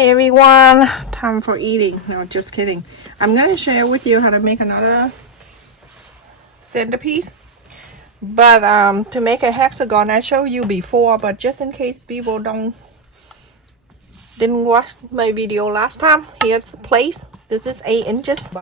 Hi everyone, time for eating. No, just kidding. I'm gonna share with you how to make another centerpiece. But to make a hexagon, I showed you before, but just in case people didn't watch my video last time, here's the place. This is 8 inches.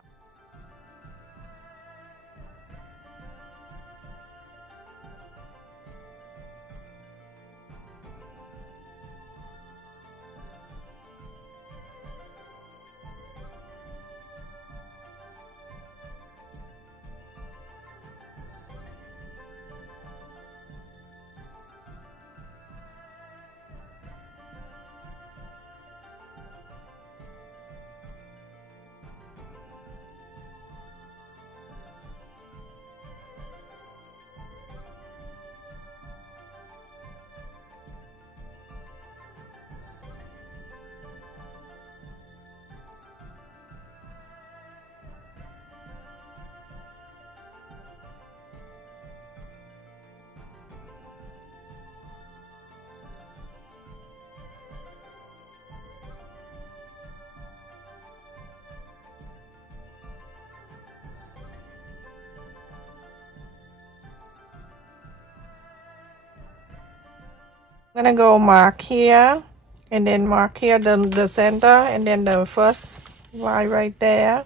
I'm gonna go mark here and then mark here the center and then the first line right there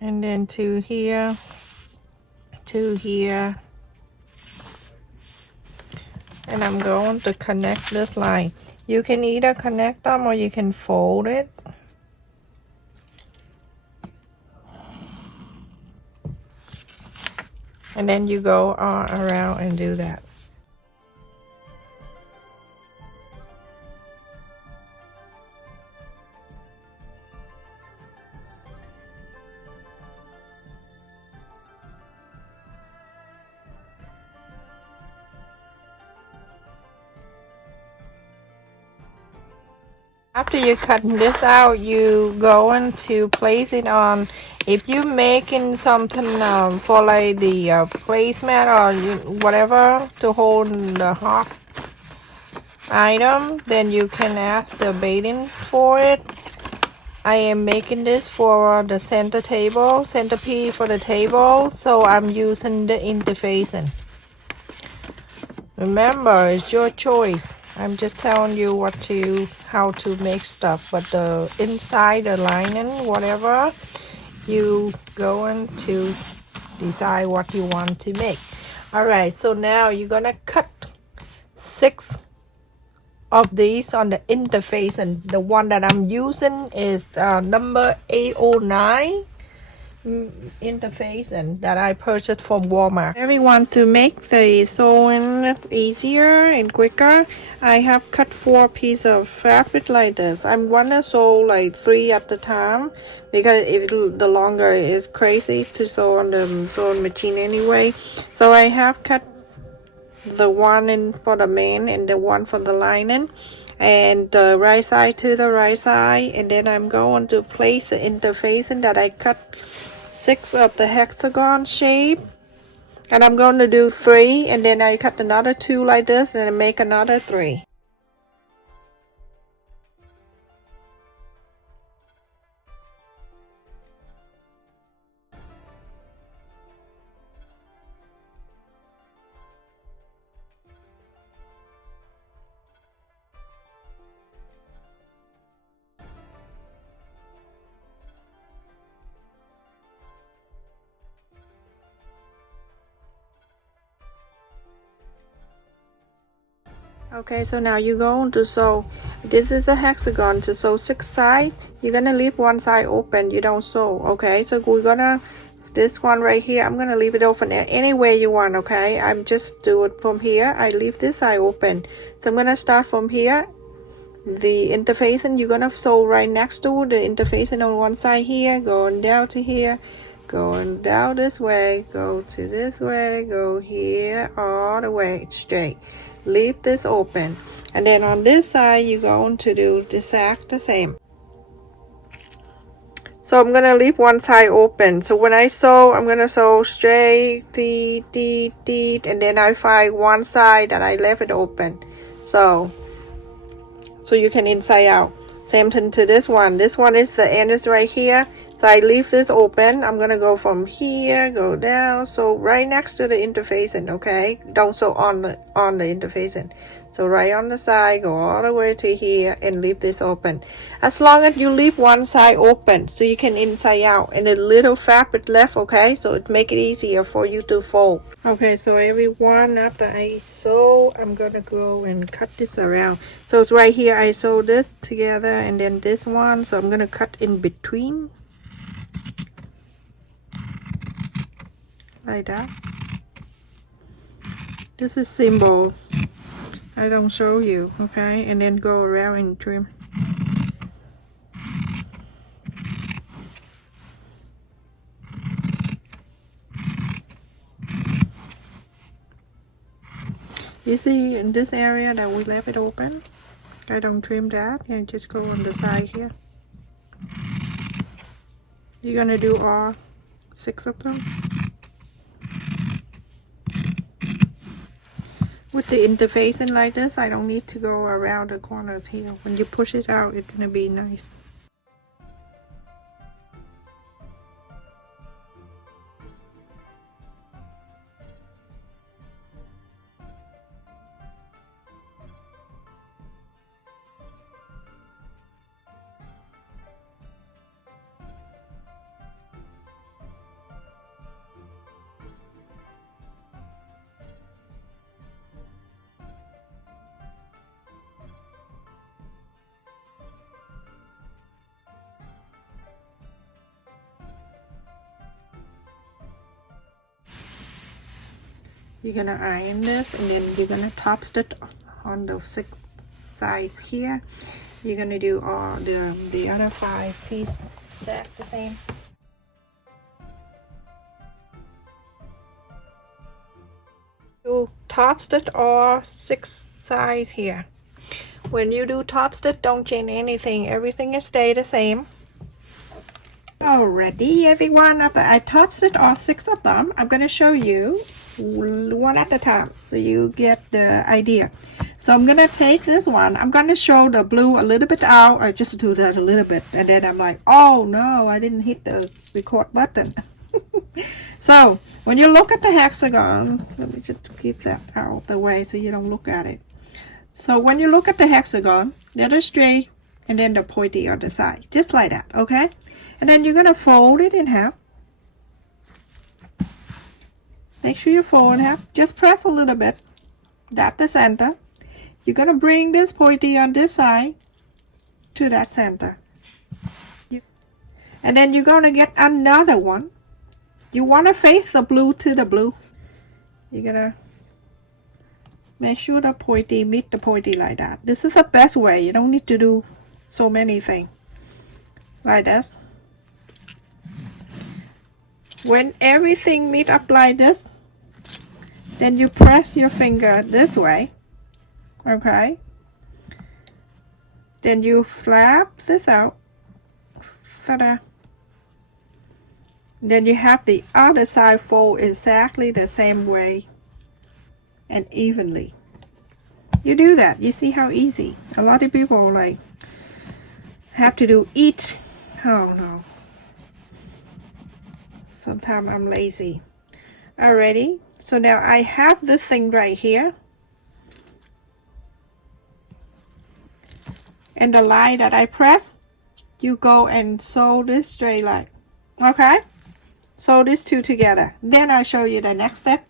and then to here, and I'm going to connect this line. You can either connect them or you can fold it. And then you go around and do that. After you cut this out, you going to place it on. If you're making something for like the placemat or whatever to hold the hot item, then you can ask the bedding for it. I am making this for the centerpiece for the table, so I'm using the interfacing. Remember, it's your choice. I'm just telling you how to make stuff, but the inside, the lining, whatever, you going to decide what you want to make. All right, so now you're gonna cut 6 of these on the interface, and the one that I'm using is number 809 interface, and that I purchased from Walmart. Everyone, to make the sewing easier and quicker, I have cut 4 pieces of fabric like this. I'm gonna sew like 3 at a time because if the longer is crazy to sew on the sewing machine anyway. So I have cut the one in for the main and the one for the lining, and the right side to the right side, and then I'm going to place the interfacing that I cut 6 of the hexagon shape, and I'm going to do 3, and then I cut another 2 like this and make another 3. Okay, so now you're going to sew. This is a hexagon. To sew 6 sides, you're gonna leave one side open. You don't sew. Okay, so we're gonna this one right here, I'm gonna leave it open any way you want. Okay, I'm just do it from here. I leave this side open, so I'm gonna start from here. The interfacing, you're gonna sew right next to the interfacing on one side here, going down to here, going down this way, go to this way, go here, all the way straight. Leave this open, and then on this side you're going to do the same. So I'm gonna leave one side open. So when I sew, I'm gonna sew straight, and then I find one side that I left it open. So you can inside out. Same thing to this one. This one is the end is right here. So I leave this open. I'm gonna go from here, go down. So right next to the interfacing, okay? Don't sew on the interfacing. So right on the side, go all the way to here and leave this open. As long as you leave one side open, so you can inside out and a little fabric left, okay? So it make it easier for you to fold. Okay, so everyone, after I sew, I'm gonna go and cut this around. So it's right here, I sew this together and then this one. So I'm gonna cut in between. Like that. This is simple. I don't show you, okay? And then go around and trim. You see in this area that we left it open, I don't trim that and just go on the side here. You're gonna do all 6 of them. With the interfacing like this, I don't need to go around the corners here. When you push it out, it's gonna be nice. You're gonna iron this and then you're gonna top stitch on the 6 sides here. You're gonna do all the other 5 pieces exact the same. Do top stitch all 6 sides here. When you do top stitch, don't change anything. Everything is stay the same. Alrighty, everyone. After I top stitch all 6 of them, I'm gonna show you one at a time so you get the idea. So I'm gonna take this one. I'm gonna show the blue a little bit out. I just do that a little bit, and then I'm like, oh no, I didn't hit the record button. So when you look at the hexagon, let me just keep that out of the way so you don't look at it. So when you look at the hexagon, they're straight and then the pointy on the side, just like that, okay? And then you're gonna fold it in half. Make sure you fold in half. Just press a little bit. That's the center. You're gonna bring this pointy on this side to that center. And then you're gonna get another one. You wanna face the blue to the blue. You're gonna make sure the pointy meet the pointy like that. This is the best way. You don't need to do so many things. Like this. When everything meet up like this, then you press your finger this way, okay? Then you flap this out, ta-da. Then you have the other side fold exactly the same way and evenly. You do that, you see how easy. A lot of people like have to do each. Oh no. Sometimes I'm lazy. Alrighty, so now I have this thing right here. And the line that I press, you go and sew this straight line. Okay? Sew these 2 together. Then I'll show you the next step.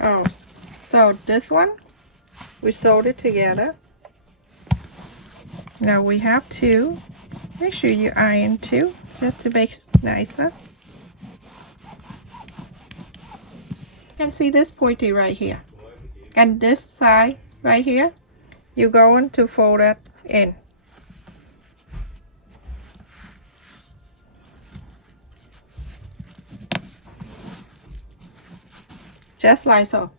Oh, so this one, we sewed it together. Now we have to make sure you iron 2 just to make it nicer. You can see this pointy right here. And this side right here, you're going to fold that in. Just like so.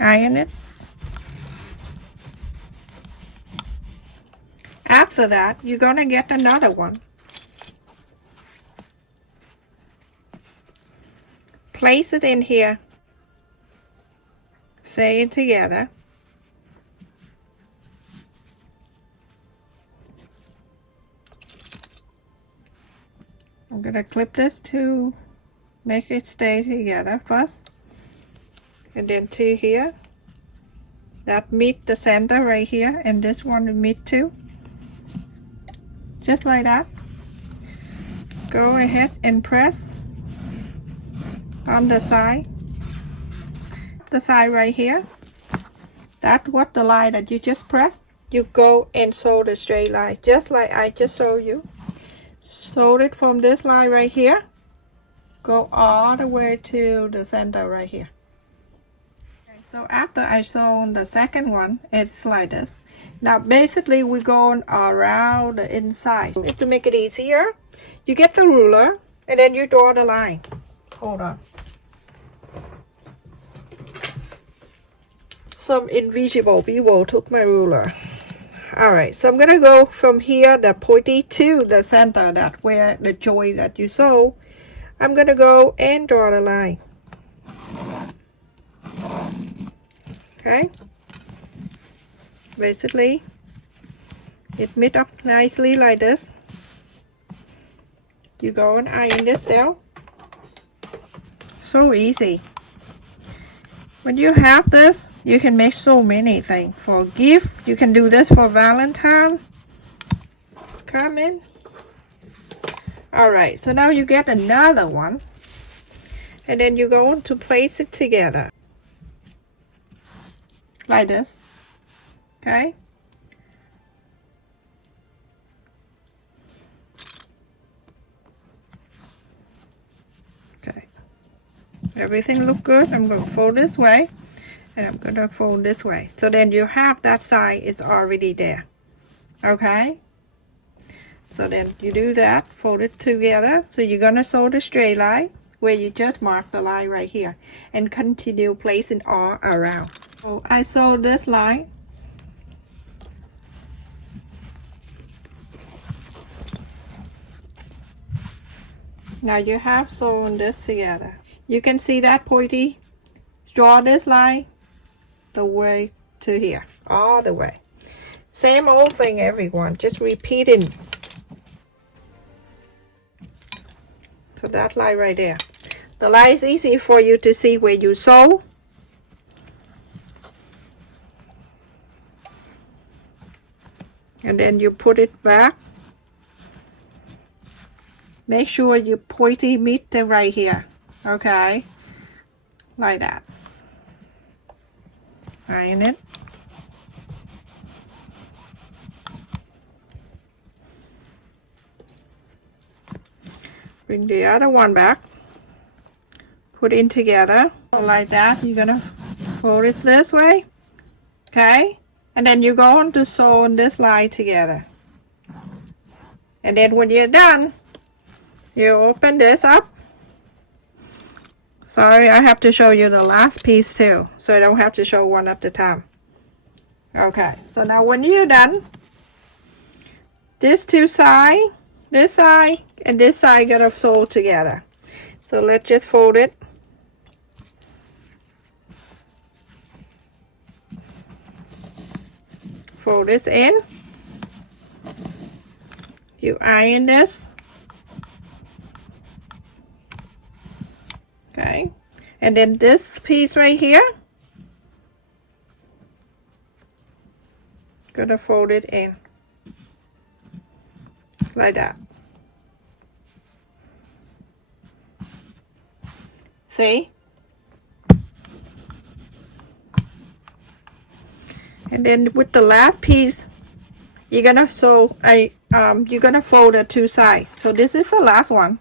iron it. After that, you're gonna get another one. Place it in here. Say it together. I'm gonna clip this to make it stay together first. And then to here. That meet the center right here, and this one will meet too. Just like that. Go ahead and press on the side. The side right here. That's what the line that you just pressed. You go and sew the straight line, just like I just showed you. Sew it from this line right here. Go all the way to the center right here. So after I sew the second one, it's like this. Now basically we're going around the inside. To make it easier, you get the ruler and then you draw the line. Hold on. Some invisible people took my ruler. Alright, so I'm gonna go from here, the pointy, to the center, that where the joint that you sew. I'm gonna go and draw the line. Okay, basically it meet up nicely like this. You go and iron this down. So easy. When you have this, you can make so many things. For gift, you can do this for Valentine. It's coming. Alright, so now you get another one. And then you're going to place it together. Like this. Okay. Okay. Everything look good. I'm going to fold this way. And I'm going to fold this way. So then you have that side is already there. Okay. So then you do that. Fold it together. So you're going to sew the straight line where you just mark the line right here. And continue placing all around. So I sewed this line. Now you have sewn this together. You can see that pointy. Draw this line the way to here, all the way. Same old thing, everyone, just repeating. So that line right there. The line is easy for you to see where you sew. And then you put it back. Make sure you pointy meet the right here. Okay, like that. Iron it. Bring the other one back. Put in together. Like that. You're gonna fold it this way. Okay. And then you're going to sew this line together. And then when you're done, you open this up. Sorry, I have to show you the last piece too, so I don't have to show one at a time. Okay, so now when you're done, this two side, this side, and this side gonna sew together. So let's just fold it. Fold this in. You iron this. Okay, and then this piece right here, gonna fold it in like that. See? And then with the last piece, you're gonna sew you're gonna fold the two sides. So this is the last one.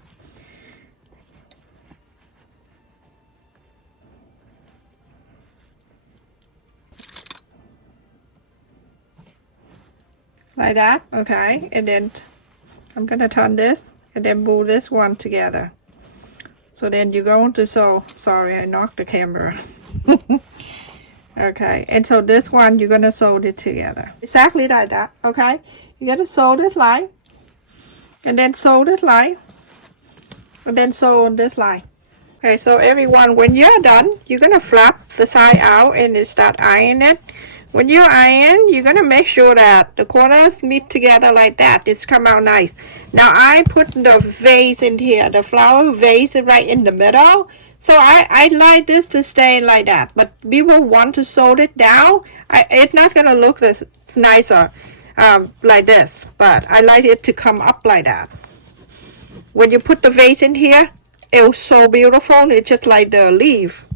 Like that, okay, and then I'm gonna turn this and then pull this one together. So then you're going to sew. Sorry, I knocked the camera. Okay, and so this one you're gonna sew it together exactly like that. Okay, you gotta sew this line, and then sew this line, and then sew on this line. Okay, so everyone, when you're done, you're gonna flap the side out and start ironing it. When you iron, you're gonna make sure that the corners meet together like that. It's come out nice. Now I put the vase in here, the flower vase right in the middle. So I like this to stay like that. But people want to sew it down. It's not gonna look this nicer like this. But I like it to come up like that. When you put the vase in here, it's so beautiful. It's just like the leaf.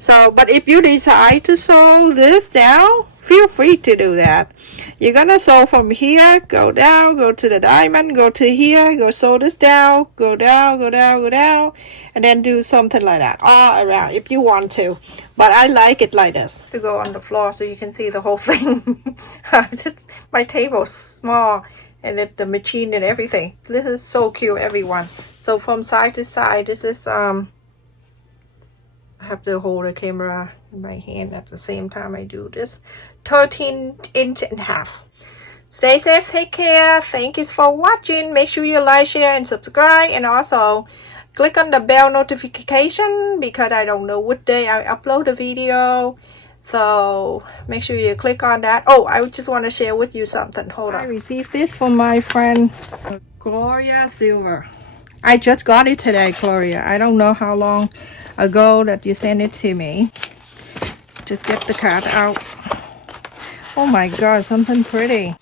So, but if you decide to sew this down, feel free to do that. You're gonna sew from here, go down, go to the diamond, go to here, go sew this down, go down, go down, go down, and then do something like that all around if you want to. But I like it like this. To go on the floor so you can see the whole thing. Just, my table's small, and the machine and everything. This is so cute, everyone. So from side to side, this is I have to hold the camera in my hand at the same time I do this. 13.5 inches. Stay safe, take care. Thank you for watching. Make sure you like, share, and subscribe, and also click on the bell notification because I don't know what day I upload the video. So make sure you click on that. Oh, I just want to share with you something. Hold on. I received this from my friend Gloria Silver. I just got it today, Gloria. I don't know how long ago that you sent it to me. Just get the card out. Oh my god, something pretty.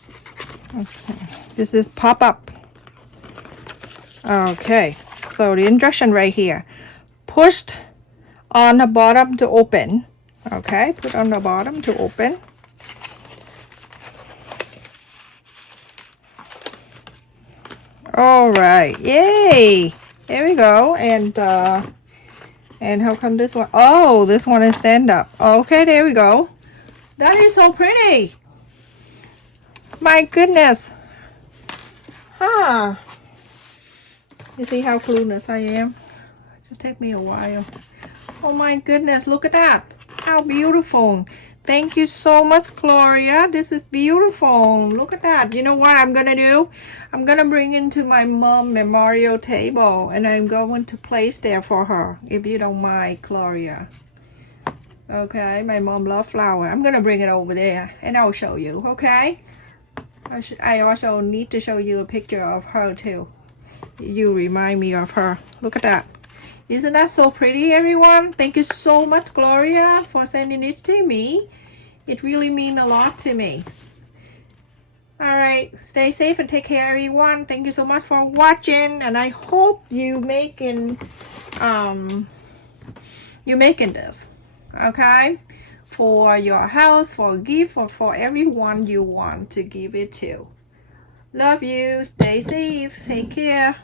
Okay. This is pop-up. Okay, so the instruction right here. Pushed on the bottom to open. Okay, put on the bottom to open. All right, yay! There we go. And how come this one? Oh, this one is stand up. Okay, there we go. That is so pretty. My goodness. Huh. You see how clueless I am? It just take me a while. Oh my goodness, look at that. How beautiful. Thank you so much, Gloria. This is beautiful. Look at that. You know what I'm gonna do? I'm gonna bring into my mom memorial table and I'm going to place there for her, if you don't mind, Gloria. Okay, my mom loves flower. I'm gonna bring it over there and I'll show you, okay? I also need to show you a picture of her too. You remind me of her. Look at that. Isn't that so pretty, everyone? Thank you so much, Gloria, for sending this to me. It really means a lot to me. Alright, stay safe and take care, everyone. Thank you so much for watching, and I hope you making this, okay? For your house, for a gift, or for everyone you want to give it to. Love you. Stay safe. Take care.